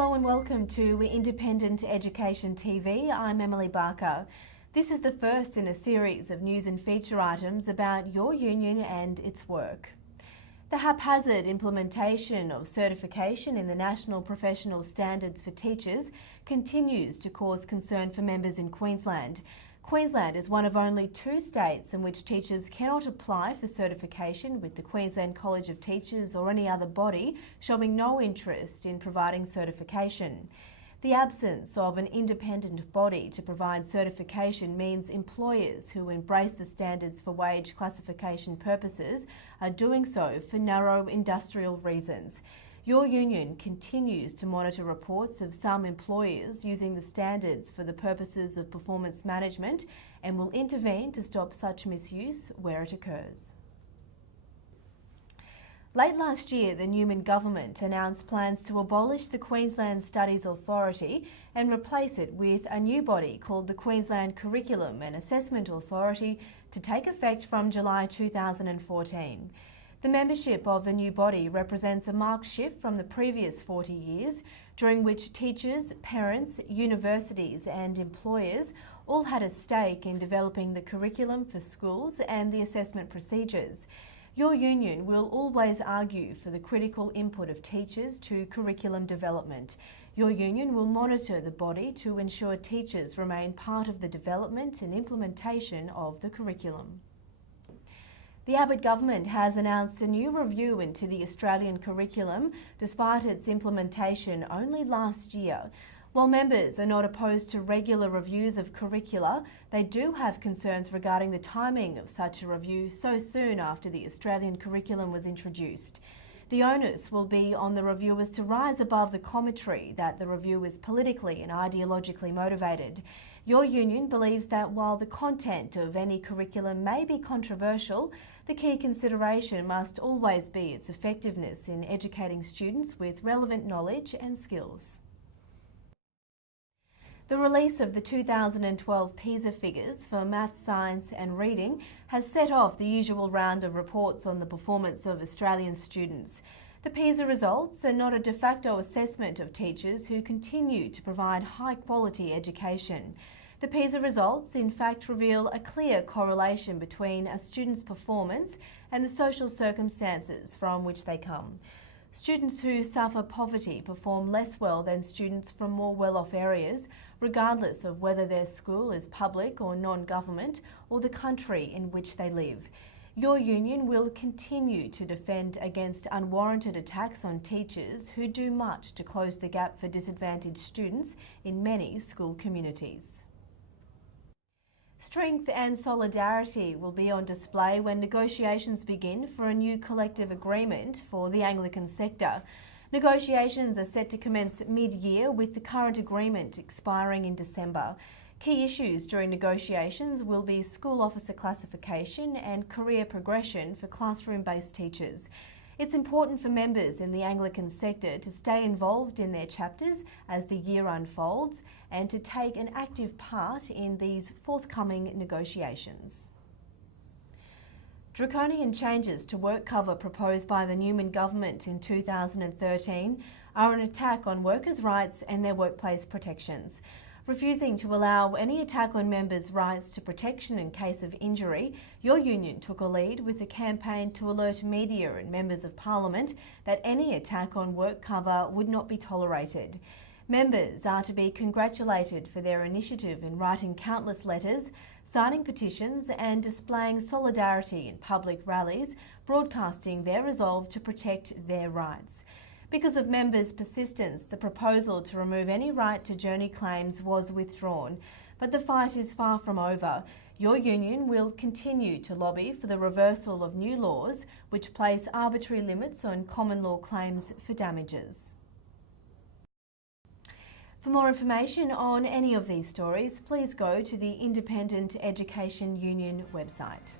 Hello and welcome to Independent Education TV. I'm Emily Barker. This is the first in a series of news and feature items about your union and its work. The haphazard implementation of certification in the National Professional Standards for Teachers continues to cause concern for members in Queensland. Queensland is one of only 2 states in which teachers cannot apply for certification, with the Queensland College of Teachers or any other body showing no interest in providing certification. The absence of an independent body to provide certification means employers who embrace the standards for wage classification purposes are doing so for narrow industrial reasons. Your union continues to monitor reports of some employers using the standards for the purposes of performance management and will intervene to stop such misuse where it occurs. Late last year, the Newman government announced plans to abolish the Queensland Studies Authority and replace it with a new body called the Queensland Curriculum and Assessment Authority to take effect from July 2014. The membership of the new body represents a marked shift from the previous 40 years, during which teachers, parents, universities and employers all had a stake in developing the curriculum for schools and the assessment procedures. Your union will always argue for the critical input of teachers to curriculum development. Your union will monitor the body to ensure teachers remain part of the development and implementation of the curriculum. The Abbott government has announced a new review into the Australian curriculum despite its implementation only last year. While members are not opposed to regular reviews of curricula, they do have concerns regarding the timing of such a review so soon after the Australian curriculum was introduced. The onus will be on the reviewers to rise above the commentary that the review is politically and ideologically motivated. Your union believes that while the content of any curriculum may be controversial, the key consideration must always be its effectiveness in educating students with relevant knowledge and skills. The release of the 2012 PISA figures for maths, science and reading has set off the usual round of reports on the performance of Australian students. The PISA results are not a de facto assessment of teachers who continue to provide high-quality education. The PISA results, in fact, reveal a clear correlation between a student's performance and the social circumstances from which they come. Students who suffer poverty perform less well than students from more well-off areas, regardless of whether their school is public or non-government or the country in which they live. Your union will continue to defend against unwarranted attacks on teachers who do much to close the gap for disadvantaged students in many school communities. Strength and solidarity will be on display when negotiations begin for a new collective agreement for the Anglican sector. Negotiations are set to commence mid-year, with the current agreement expiring in December. Key issues during negotiations will be school officer classification and career progression for classroom-based teachers. It's important for members in the Anglican sector to stay involved in their chapters as the year unfolds and to take an active part in these forthcoming negotiations. Draconian changes to WorkCover proposed by the Newman government in 2013 are an attack on workers' rights and their workplace protections. Refusing to allow any attack on members' rights to protection in case of injury, your union took a lead with a campaign to alert media and members of parliament that any attack on WorkCover would not be tolerated. Members are to be congratulated for their initiative in writing countless letters, signing petitions and displaying solidarity in public rallies, broadcasting their resolve to protect their rights. Because of members' persistence, the proposal to remove any right to journey claims was withdrawn. But the fight is far from over. Your union will continue to lobby for the reversal of new laws which place arbitrary limits on common law claims for damages. For more information on any of these stories, please go to the Independent Education Union website.